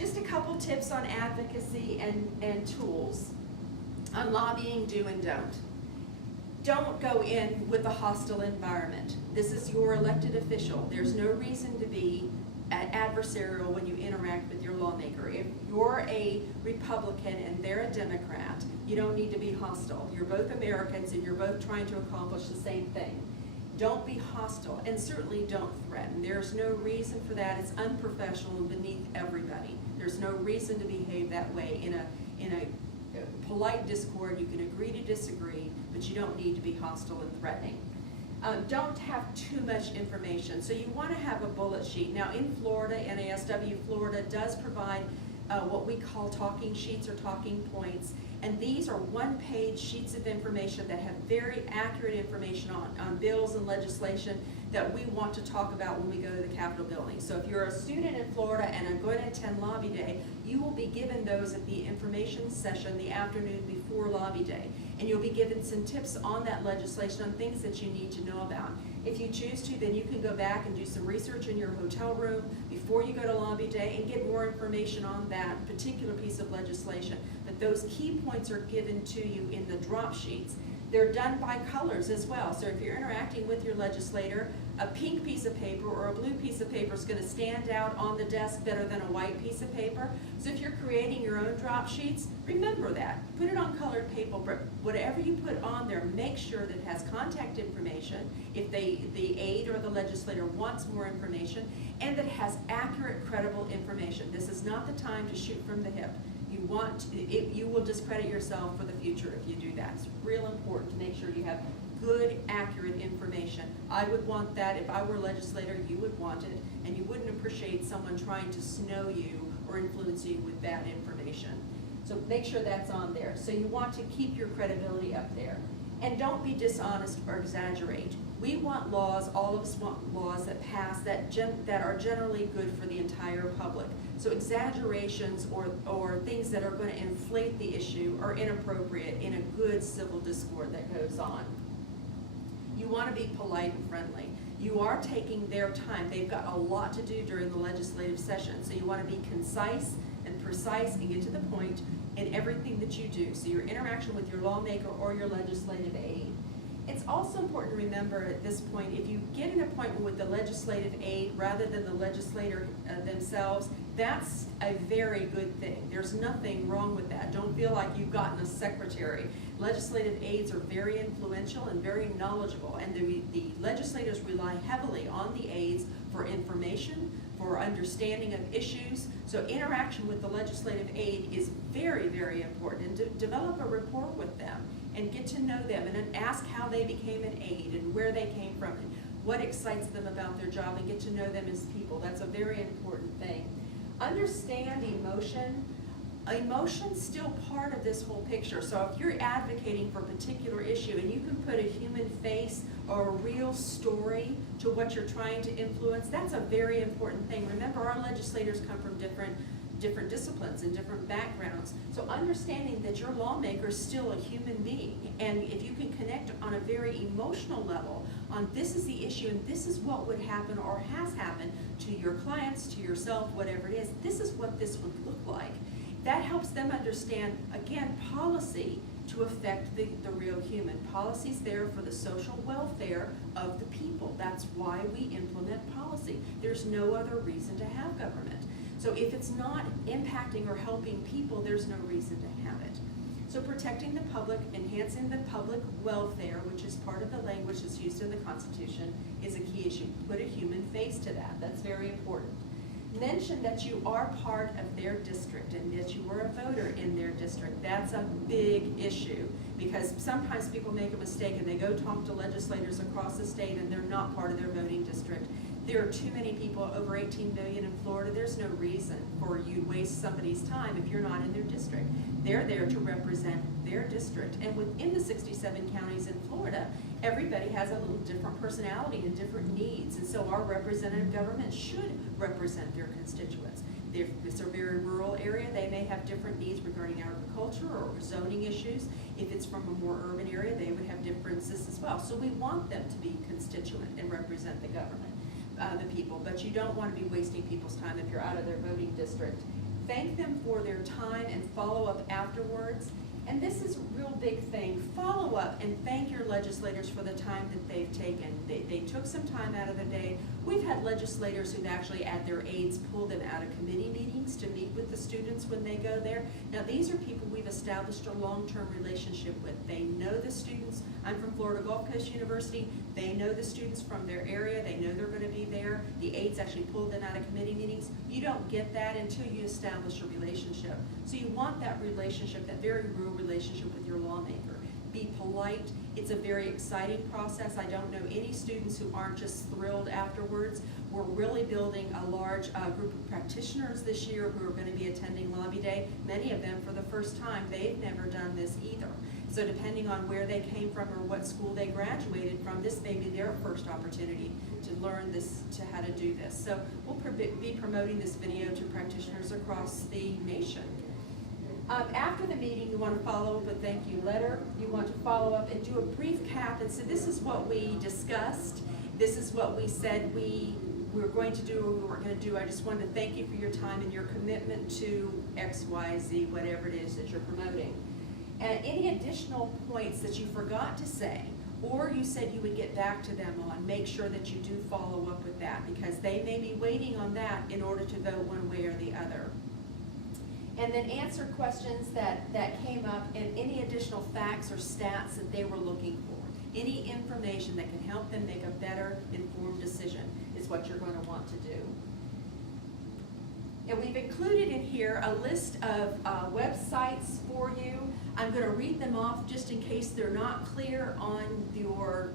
Just a couple tips on advocacy and tools. On lobbying, do and don't. Don't go in with a hostile environment. This is your elected official. There's no reason to be adversarial when you interact with your lawmaker. If you're a Republican and they're a Democrat, you don't need to be hostile. You're both Americans and you're both trying to accomplish the same thing. Don't be hostile, and certainly don't threaten. There's no reason for that. It's unprofessional and beneath everybody. There's no reason to behave that way. In a polite discord, you can agree to disagree, but you don't need to be hostile and threatening. Don't have too much information. So you want to have a bullet sheet. Now in Florida, NASW Florida does provide what we call talking sheets or talking points. And these are one-page sheets of information that have very accurate information on bills and legislation that we want to talk about when we go to the Capitol building. So if you're a student in Florida and are going to attend Lobby Day, you will be given those at the information session the afternoon before Lobby Day. And you'll be given some tips on that legislation, on things that you need to know about. If you choose to, then you can go back and do some research in your hotel room before you go to Lobby Day and get more information on that particular piece of legislation. But those key points are given to you in the drop sheets. They're done by colors as well. So if you're interacting with your legislator, a pink piece of paper or a blue piece of paper is going to stand out on the desk better than a white piece of paper. So if you're creating your own drop sheets, remember that. Put it on colored paper, but whatever you put on there, make sure that it has contact information if the aide or the legislator wants more information, and that it has accurate, credible information. This is not the time to shoot from the hip. You will discredit yourself for the future if you do that. It's real important to make sure you have good, accurate information. I would want that. If I were a legislator, you would want it, and you wouldn't appreciate someone trying to snow you or influence you with bad information. So make sure that's on there. So you want to keep your credibility up there. And don't be dishonest or exaggerate. We want laws, all of us want laws that pass that are generally good for the entire public. So exaggerations or things that are going to inflate the issue are inappropriate in a good civil discord that goes on. You want to be polite and friendly. You are taking their time. They've got a lot to do during the legislative session. So you want to be concise and precise and get to the point in everything that you do. So your interaction with your lawmaker or your legislative aide. It's also important to remember at this point, if you get an appointment with the legislative aide rather than the legislator themselves, that's a very good thing. There's nothing wrong with that. Don't feel like you've gotten a secretary. Legislative aides are very influential and very knowledgeable, and the legislators rely heavily on the aides for information, for understanding of issues. So interaction with the legislative aide is very, very important, and to develop a rapport with them and get to know them and then ask how they became an aide and where they came from and what excites them about their job, and get to know them as people. That's a very important thing. Understand emotion. Emotion's still part of this whole picture. So if you're advocating for a particular issue and you can put a human face or a real story to what you're trying to influence, that's a very important thing. Remember, our legislators come from different disciplines and different backgrounds. So understanding that your lawmaker is still a human being, and if you can connect on a very emotional level on this is the issue and this is what would happen or has happened to your clients, to yourself, whatever it is, this is what this would look like. That helps them understand, again, policy to affect the real human. Policy's there for the social welfare of the people. That's why we implement policy. There's no other reason to have government. So if it's not impacting or helping people, there's no reason to have it. So protecting the public, enhancing the public welfare, which is part of the language that's used in the Constitution, is a key issue. Put a human face to that. That's very important. Mention that you are part of their district and that you were a voter in their district. That's a big issue, because sometimes people make a mistake and they go talk to legislators across the state and they're not part of their voting district. There are too many people, over 18 million in Florida. There's no reason for you to waste somebody's time if you're not in their district. They're there to represent their district. And within the 67 counties in Florida, everybody has a little different personality and different needs. And so our representative government should represent their constituents. If it's a very rural area, they may have different needs regarding agriculture or zoning issues. If it's from a more urban area, they would have differences as well. So we want them to be constituent and represent the government. The people, but you don't want to be wasting people's time if you're out of their voting district. Thank them for their time and follow up afterwards. And this is a real big thing. Follow up and thank your legislators for the time that they've taken. They took some time out of the day. We've had legislators who've actually, at their aides, pulled them out of committee meetings to meet with the students when they go there. Now, these are people we've established a long-term relationship with. They know the students. I'm from Florida Gulf Coast University. They know the students from their area. They know they're going to be there. The aides actually pulled them out of committee meetings. You don't get that until you establish a relationship. So you want that relationship, that very real relationship with your lawmaker. Be polite. It's a very exciting process. I don't know any students who aren't just thrilled afterwards. We're really building a large group of practitioners this year who are going to be attending Lobby Day. Many of them for the first time. They've never done this either. So depending on where they came from or what school they graduated from, this may be their first opportunity to learn this, to how to do this. So we'll be promoting this video to practitioners across the nation. After the meeting, you want to follow up a thank you letter. You want to follow up and do a brief cap and say, this is what we discussed. This is what we said we were going to do or we weren't going to do. I just wanted to thank you for your time and your commitment to X, Y, Z, whatever it is that you're promoting. And any additional points that you forgot to say, or you said you would get back to them on, make sure that you do follow up with that, because they may be waiting on that in order to vote one way or the other. And then answer questions that came up and any additional facts or stats that they were looking for. Any information that can help them make a better informed decision is what you're going to want to do. And we've included in here a list of websites for you. I'm going to read them off just in case they're not clear on your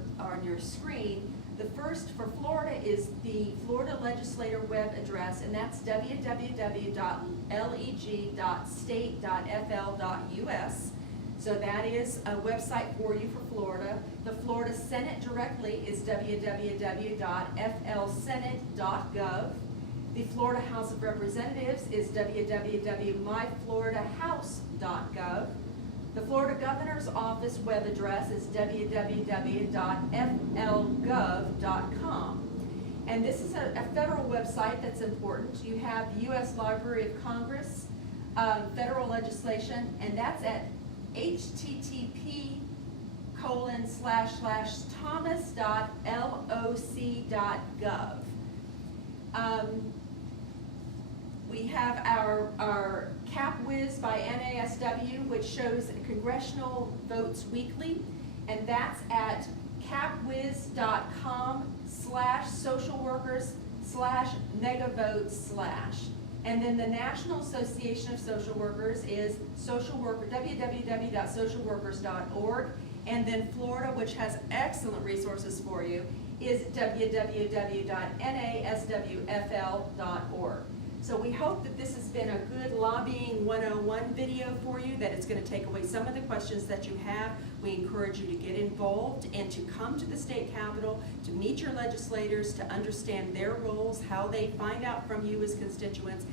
screen. The first for Florida is the Florida Legislator web address, and that's www.leg.state.fl.us. So that is a website for you for Florida. The Florida Senate directly is www.flsenate.gov. The Florida House of Representatives is www.myfloridahouse.gov. The Florida Governor's Office web address is www.flgov.com. And this is a federal website that's important. You have the U.S. Library of Congress, federal legislation, and that's at http://thomas.loc.gov. We have our Cap Whiz by NASW, which shows congressional votes weekly, and that's at capwiz.com/socialworkers/megavotes/. And then the National Association of Social Workers is www.socialworkers.org. And then Florida, which has excellent resources for you, is www.naswfl.org. So we hope that this has been a good Lobbying 101 video for you, that it's going to take away some of the questions that you have. We encourage you to get involved and to come to the state capitol, to meet your legislators, to understand their roles, how they find out from you as constituents,